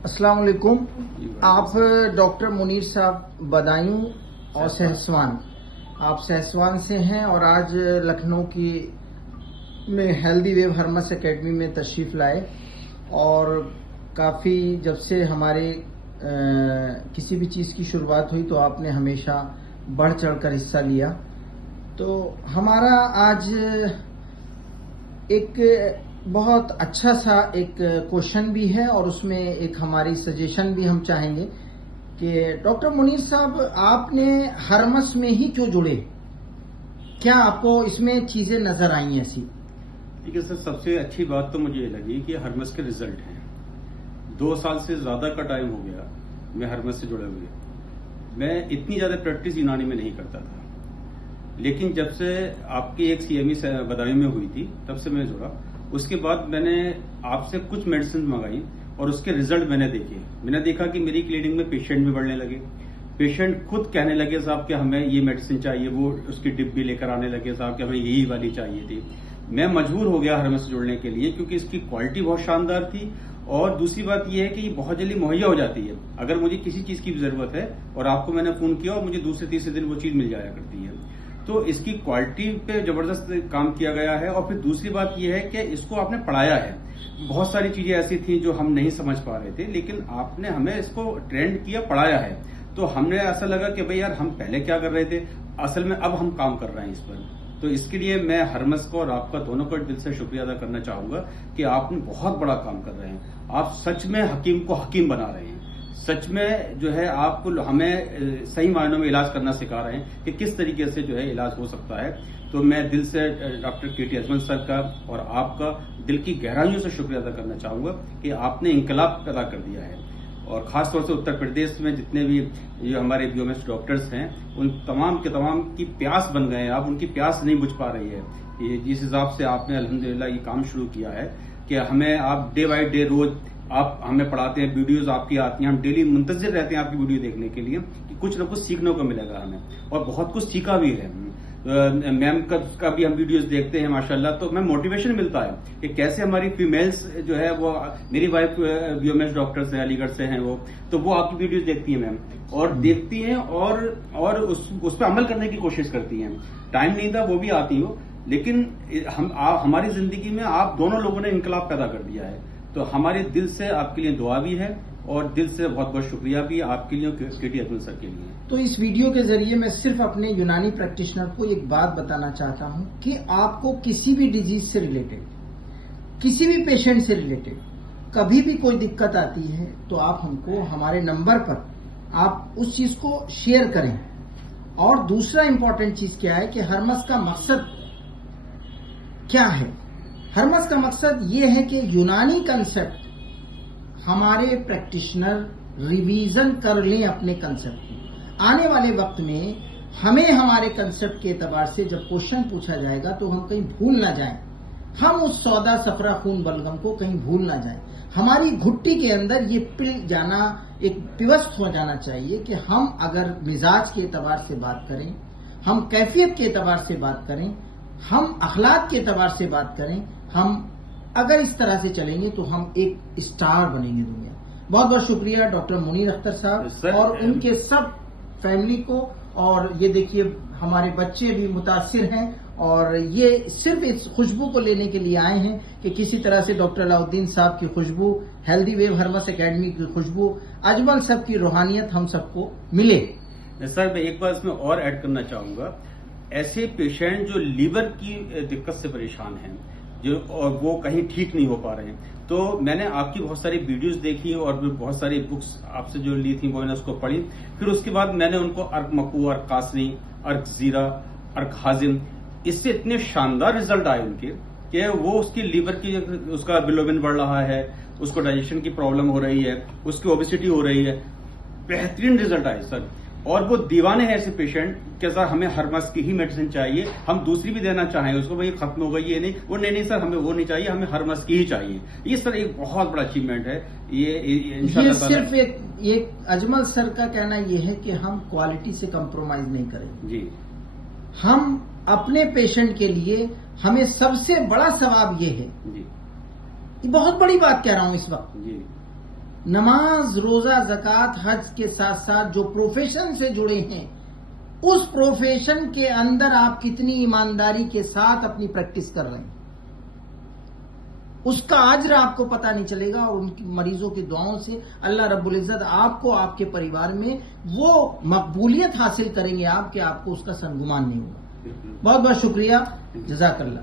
अस्सलाम वालेकुम। आप डॉक्टर मुनीर साहब बदायूं और सहसवान, आप सहसवान से हैं और आज लखनऊ की में हेल्दी वेव हरमस एकेडमी में तशरीफ लाए और काफ़ी जब से हमारे किसी भी चीज़ की शुरुआत हुई तो आपने हमेशा बढ़ चढ़ कर हिस्सा लिया। तो हमारा आज एक बहुत अच्छा सा एक क्वेश्चन भी है और उसमें एक हमारी सजेशन भी हम चाहेंगे कि डॉक्टर मुनीर साहब आपने हरमस में ही क्यों जुड़े, क्या आपको इसमें चीजें नजर आई ऐसी? ठीक है सर, सबसे अच्छी बात तो मुझे ये लगी कि हरमस के रिजल्ट हैं। 2 साल से ज्यादा का टाइम हो गया मैं हरमस से जुड़े हुए। मैं इतनी ज्यादा प्रैक्टिस यूनानी में नहीं करता था, लेकिन जब से आपकी एक सीएमई बदायूं में हुई थी तब से मैं जुड़ा। उसके बाद मैंने आपसे कुछ मेडिसिन मंगाई और उसके रिजल्ट मैंने देखे। मैंने देखा कि मेरी क्लिनिक में पेशेंट भी बढ़ने लगे। पेशेंट खुद कहने लगे साहब कि हमें ये मेडिसिन चाहिए, वो उसकी डिब्बी लेकर आने लगे साहब कि हमें यही वाली चाहिए थी। मैं मजबूर हो गया हरमस से जुड़ने के लिए क्योंकि इसकी क्वालिटी बहुत शानदार थी और दूसरी बात यह है कि ये बहुत जल्दी मुहैया हो जाती है। अगर मुझे किसी चीज की भी जरूरत है और आपको मैंने फोन किया और मुझे दूसरे तीसरे दिन वो चीज मिल जाया करती है। तो इसकी क्वालिटी पे जबरदस्त काम किया गया है। और फिर दूसरी बात यह है कि इसको आपने पढ़ाया है। बहुत सारी चीजें ऐसी थी जो हम नहीं समझ पा रहे थे, लेकिन आपने हमें इसको ट्रेंड किया, पढ़ाया है। तो हमने ऐसा लगा कि भाई यार हम पहले क्या कर रहे थे, असल में अब हम काम कर रहे हैं इस पर। तो इसके लिए मैं हरमस को और आपका दोनों का दिल से शुक्रिया अदा करना चाहूंगा कि आपने बहुत बड़ा काम कर रहे हैं। आप सच में हकीम को हकीम बना रहे हैं। सच में जो है आपको हमें सही मायनों में इलाज करना सिखा रहे हैं कि किस तरीके से जो है इलाज हो सकता है। तो मैं दिल से डॉक्टर के.टी. अजमल सर का और आपका दिल की गहराइयों से शुक्रिया अदा करना चाहूंगा कि आपने इंकलाब पैदा कर दिया है। और खासतौर से उत्तर प्रदेश में जितने भी जो हमारे बीओएमएस डॉक्टर्स हैं उन तमाम के तमाम की प्यास बन गए हैं। आप उनकी प्यास नहीं बुझ पा रही है। ये जिस हिसाब से आपने अल्हम्दुलिल्लाह ये काम शुरू किया है कि हमें आप डे बाय डे रोज आप हमें पढ़ाते हैं, वीडियोस आपकी आती हैं, हम डेली मुंतजिर रहते हैं आपकी वीडियो देखने के लिए कि कुछ न कुछ सीखने को मिलेगा हमें। और बहुत कुछ सीखा भी है। मैम का भी हम वीडियोस देखते हैं माशाल्लाह, तो हमें मोटिवेशन मिलता है कि कैसे हमारी फीमेल्स जो है वो, मेरी वाइफ बीओएमएस डॉक्टर से अलीगढ़ से हैं वो, तो वो आपकी वीडियोस देखती हैं मैम और देखती हैं और उस पर अमल करने की कोशिश करती हैं। टाइम नहीं था वो भी आती हो, लेकिन हमारी जिंदगी में आप दोनों लोगों ने इनकलाब पैदा कर दिया है। तो हमारे दिल से आपके लिए दुआ भी है और दिल से बहुत बहुत शुक्रिया भी आपके लिए के.टी. अजमल सर के लिए। तो इस वीडियो के जरिए मैं सिर्फ अपने यूनानी प्रैक्टिशनर को एक बात बताना चाहता हूं कि आपको किसी भी डिजीज से रिलेटेड, किसी भी पेशेंट से रिलेटेड कभी भी कोई दिक्कत आती है तो आप हमको हमारे नंबर पर आप उस चीज को शेयर करें। और दूसरा इंपॉर्टेंट चीज क्या है कि हरमस का मकसद क्या है? हरमस का मकसद ये है कि यूनानी कंसेप्ट हमारे प्रैक्टिशनर रिवीजन कर लें अपने कंसेप्ट की। आने वाले वक्त में हमें हमारे कंसेप्ट के एतबार से जब क्वेश्चन पूछा जाएगा तो हम कहीं भूल ना जाएं, हम उस सौदा सफरा खून बलगम को कहीं भूल ना जाएं। हमारी घुट्टी के अंदर ये पिल जाना, एक पिवस्त हो जाना चाहिए कि हम अगर मिजाज के एतबार से बात करें, हम कैफियत के एतबार से बात करें, हम अखलाक के एतबार से बात करें, हम अगर इस तरह से चलेंगे तो हम एक स्टार बनेंगे दुनिया। बहुत बहुत शुक्रिया डॉक्टर मुनीर अख्तर साहब और उनके सब फैमिली को। और ये देखिए हमारे बच्चे भी मुतासिर हैं और ये सिर्फ इस खुशबू को लेने के लिए आए हैं कि किसी तरह से डॉक्टर अलाउद्दीन साहब की खुशबू, हेल्दी वेव हरमस एकेडमी की खुशबू, अजमल साहब की रूहानियत हम सबको मिले। सर मैं एक बार इसमें और ऐड करना चाहूंगा, ऐसे पेशेंट जो लीवर की दिक्कत से परेशान हैं जो और वो कहीं ठीक नहीं हो पा रहे हैं, तो मैंने आपकी बहुत सारी वीडियोस देखी और बहुत सारी बुक्स आपसे जो ली थी वो मैंने उसको पढ़ी। फिर उसके बाद मैंने उनको अर्क मकू, अर्क कासनी, अर्क जीरा, अर्क हाजिम, इससे इतने शानदार रिजल्ट आए उनके कि वो उसकी लीवर की उसका बिलोबिन बढ़ रहा है, उसको डाइजेशन की प्रॉब्लम हो रही है, उसकी ओबेसिटी हो रही है, बेहतरीन रिजल्ट आए सर। और वो दीवाने हैं ऐसे पेशेंट कि सर हमें हरमस की ही मेडिसिन चाहिए, हम दूसरी भी देना चाहें उसको, भाई खत्म हो गई ये नहीं, वो नहीं सर हमें वो नहीं चाहिए, हमें हरमस की ही चाहिए। ये सर एक बहुत बड़ा अचीवमेंट है। ये सिर्फ एक अजमल सर का कहना ये है कि हम क्वालिटी से कंप्रोमाइज नहीं करें जी। हम अपने पेशेंट के लिए, हमें सबसे बड़ा सवाब ये है जी, ये बहुत बड़ी बात कह रहा हूं इस वक्त जी, نماز، روزہ، زکوٰۃ، حج کے ساتھ ساتھ جو پروفیشن سے جڑے ہیں اس پروفیشن کے اندر آپ کتنی ایمانداری کے ساتھ اپنی پریکٹس کر رہے ہیں، اس کا اجر آپ کو پتہ نہیں چلے گا، اور ان کی مریضوں کی دعاؤں سے اللہ رب العزت آپ کو آپ کے پریوار میں وہ مقبولیت حاصل کریں گے آپ کہ آپ کو اس کا سنگمان نہیں ہوگا. بہت بہت شکریہ، جزاک اللہ.